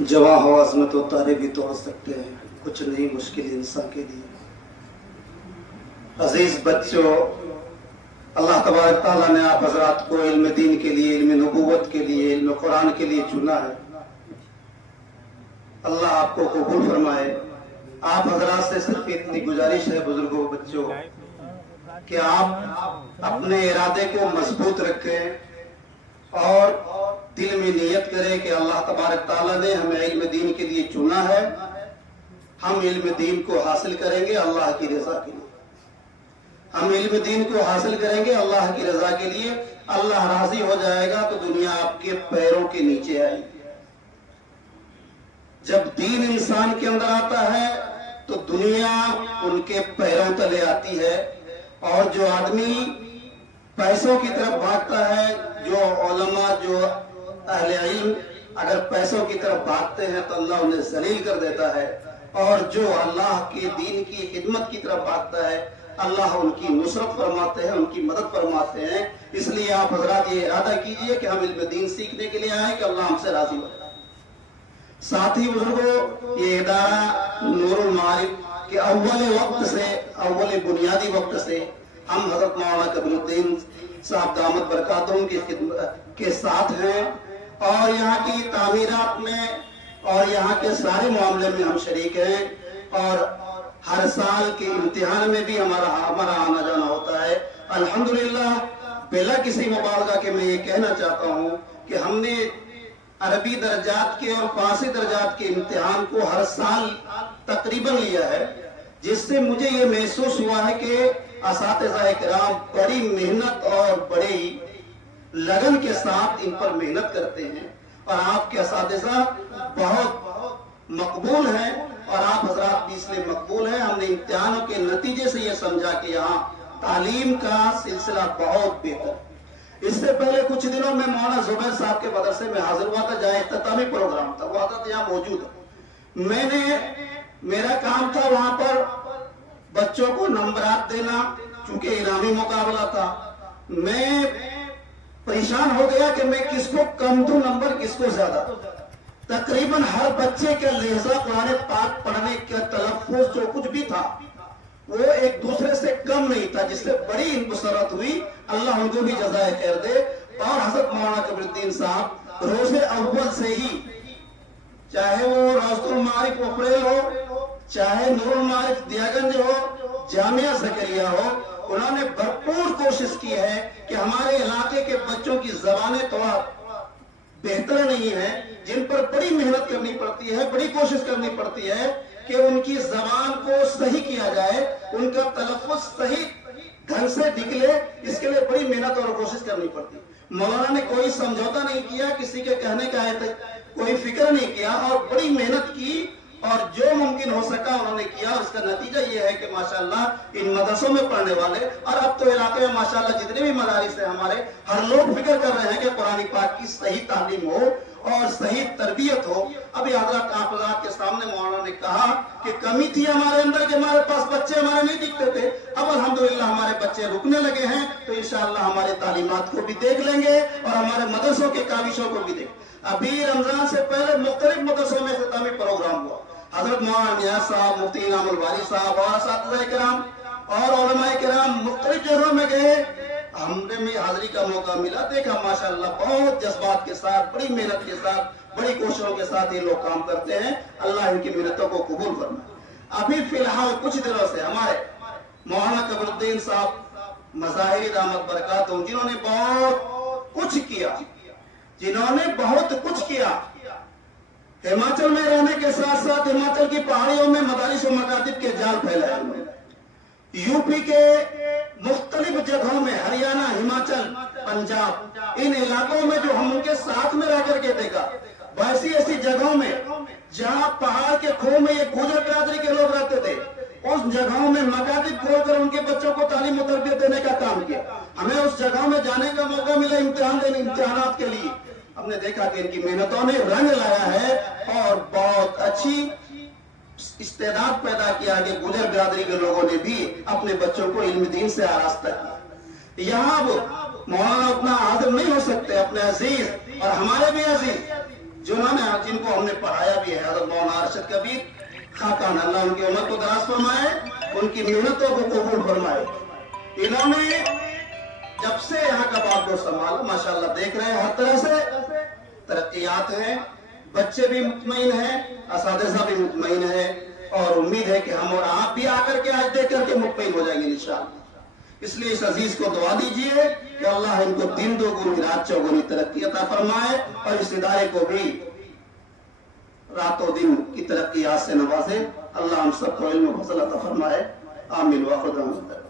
जवां हो अज़मत व तारे भी तोड़ सकते हैं, कुछ नहीं मुश्किल इंसान के लिए। अजीज बच्चों, अल्लाह तबारक ताला ने आप हजरात को इल्म दीन के लिए, इल्म नबूवत के लिए, इल्म कुरान के लिए चुना है। अल्लाह आपको कबूल फरमाए। आप हजरात से सिर्फ इतनी गुजारिश है बुजुर्गों बच्चों कि आप अपने इरादे को मजबूत रखें और दिल में नियत करें कि अल्लाह तबारक ताला ने हमें इल्म दीन के लिए चुना है। हम इल्म दीन को हासिल करेंगे अल्लाह की रजा के लिए। हम इल्म दीन को हासिल करेंगे अल्लाह की रजा के लिए। अल्लाह राजी हो जाएगा तो दुनिया आपके पैरों के नीचे आएगी। जब दीन इंसान के अंदर आता है तो दुनिया उनके पैरों तले आती है। और जो आदमी पैसों की तरफ भागता है, जो उलमा, जो अहले इल्म अगर पैसों की तरफ भागते हैं तो अल्लाह उन्हें जलील कर देता है। और जो अल्लाह के दीन की खिदमत की तरफ भागता है अल्लाह उनकी नुसरत फरमाते हैं, उनकी मदद फरमाते हैं। इसलिए आप हजरात ये इरादा कीजिए कि हम इल्म दीन सीखने के लिए आए कि अल्लाह हमसे राजी हो जाए। साथ ही बुजुर्गों, ये इदारा नूरुल मारिफ के अव्वल वक्त से, अव्वल बुनियादी वक्त से हम हजरत मौलाना कबीरुद्दीन साहब दामत बरकातुहुम की खिदमत के साथ हैं और यहाँ की तामीरात में और यहाँ के सारे मामले में हम शरीक हैं। और हर साल के इम्तिहान में भी हमारा आना जाना होता है। अल्हम्दुलिल्लाह, बिला किसी मुबालगा के मैं ये कहना चाहता हूँ कि हमने अरबी दर्जात के और फारसी दर्जात के इम्तिहान को हर साल तकरीबन लिया है, जिससे मुझे ये महसूस हुआ है कि असातिज़ा इकराम बड़ी मेहनत और बड़ी लगन के साथ इन पर मेहनत करते हैं। और आपके असातिज़ा बहुत मकबूल हैं और आप हजरात भी इसलिए मकबूल हैं। हमने इम्तिहानों के नतीजे से ये समझा कि यहाँ तालीम का सिलसिला बहुत बेहतर। इससे पहले कुछ दिनों में मौलाना जुबैर साहब के मदरसे में हाजिर हुआ था, जहाँ इख्तितामी प्रोग्राम था। वो हजरत यहाँ मौजूद है। मेरा काम था वहां पर बच्चों को नंबरात देना, चूंकि इनामी मुकाबला था। मैं परेशान हो गया कि मैं किसको कम दूं नंबर, किसको ज्यादा। तकरीबन हर बच्चे के लहजा कुरान पाक पढ़ने का तलफ्फुज़ जो कुछ भी था वो एक दूसरे से कम नहीं था, जिससे बड़ी मुसरत हुई। अल्लाह उनको भी जज़ाए खैर दे। और हज़रत मौलाना कबीरुद्दीन साहब रोज़े अव्वल से ही, चाहे वो रौज़तुल मारिफ उपरेल हो, चाहे नूरुल मारिफ दियागंज हो, जामिया ज़करिया हो, उन्होंने भरपूर कोशिश की है कि हमारे इलाके के बच्चों की ज़बानें थोड़ा बेहतर नहीं है, जिन पर बड़ी मेहनत करनी पड़ती है, बड़ी कोशिश करनी पड़ती है कि उनकी जबान को सही किया जाए, उनका तलफ़्फ़ुज़ सही ढंग से निकले। इसके लिए बड़ी मेहनत और कोशिश करनी पड़ती है। मौलाना ने कोई समझौता नहीं किया, किसी के कहने का कोई फिक्र नहीं किया और बड़ी मेहनत की और जो मुमकिन हो सका उन्होंने किया। उसका नतीजा ये है कि माशाअल्लाह इन मदरसों में पढ़ने वाले, और अब तो इलाके में माशाअल्लाह जितने भी मदारिस हैं हमारे, हर लोग फिक्र कर रहे हैं कि कुरान पाक की सही तालीम हो और सही तरबियत हो। अभी हजरत आप के सामने मौलाना ने कहा कि कमी थी हमारे अंदर कि हमारे पास बच्चे हमारे नहीं दिखते थे। अब अल्हम्दुलिल्लाह हमारे बच्चे रुकने लगे हैं, तो इंशाअल्लाह हमारे तालीमात को भी देख लेंगे और हमारे मदरसों के काविशों को भी देख। अभी रमजान से पहले मुख्तलिफ मदरसों में इख्तितामी प्रोग्राम हुआ। हजरत मौलाना नियाज़ साहब, मुफ्ती इनाम अल वारी साहब और असातिज़ा किराम और उलमा किराम मुख्तलिफ जगहों में गए। हमने भी हाजिरी का मौका मिला, देखा माशाअल्लाह बहुत जज्बात के साथ, बड़ी मेहनत के साथ, बड़ी कोशिशों के साथ ये लोग काम करते हैं। अल्लाह इनकी मेहनतों को कबूल फरमाए। अभी फिलहाल कुछ दिनों से हमारे मौलाना कबीरुद्दीन साहब मज़ाहिरी दामत बरकातुहुम, जिन्होंने बहुत कुछ किया, जिन्होंने बहुत कुछ किया, हिमाचल में रहने के साथ साथ हिमाचल की पहाड़ियों में मदारिस और मकातिब के जाल फैलाए हुए, यूपी के मुख्तलिफ जगहों में, हरियाणा, हिमाचल, पंजाब, इन इलाकों में जो हम उनके साथ में रह करके देखा, वैसी ऐसी जगहों में जहां पहाड़ के खो में ये गुजर बिरादरी के लोग रहते थे, उस जगहों में मकातिब खोलकर उनके बच्चों को तालीम और तरबियत देने का काम किया। हमें उस जगहों में जाने का मौका मिला इम्तिहानात के लिए। हमने देखा कि इनकी मेहनतों ने रंग लाया है और बहुत अच्छी इस्तेदाद पैदा किया कि गुजर बिरादरी के लोगों ने भी अपने बच्चों को इल्म दीन से आरास्ता किया। यहाँ अब मौलाना उतना हाजिर नहीं हो सकते, अपने अजीज और हमारे भी अजीज जिनको हमने पढ़ाया भी है, हज़रत मौलाना अरशद कबीर खाकान, अल्लाह उनकी उम्र को दराज फरमाए, उनकी मेहनतों को कबूल फरमाए। इन्होंने जब से यहाँ का बागडोर संभाला, माशाअल्लाह देख रहे हैं हर तरह से तरक्कियात हैं, बच्चे भी मुतमईन हैं, असातिज़ा भी मुतमईन है, और उम्मीद है कि हम और आप भी आकर के आज देख करके मुतमईन हो जाएंगे इंशाअल्लाह। इसलिए इस अजीज को दुआ दीजिए कि अल्लाह इनको दिन दोगुनी रात चौगुनी तरक्की अता फरमाए, और इस इदारे को भी रातों दिन की तरक्कियात से नवाजे। अल्लाह हम सबको इल्म व फज़ल अता फरमाए। आमीन व खुदा।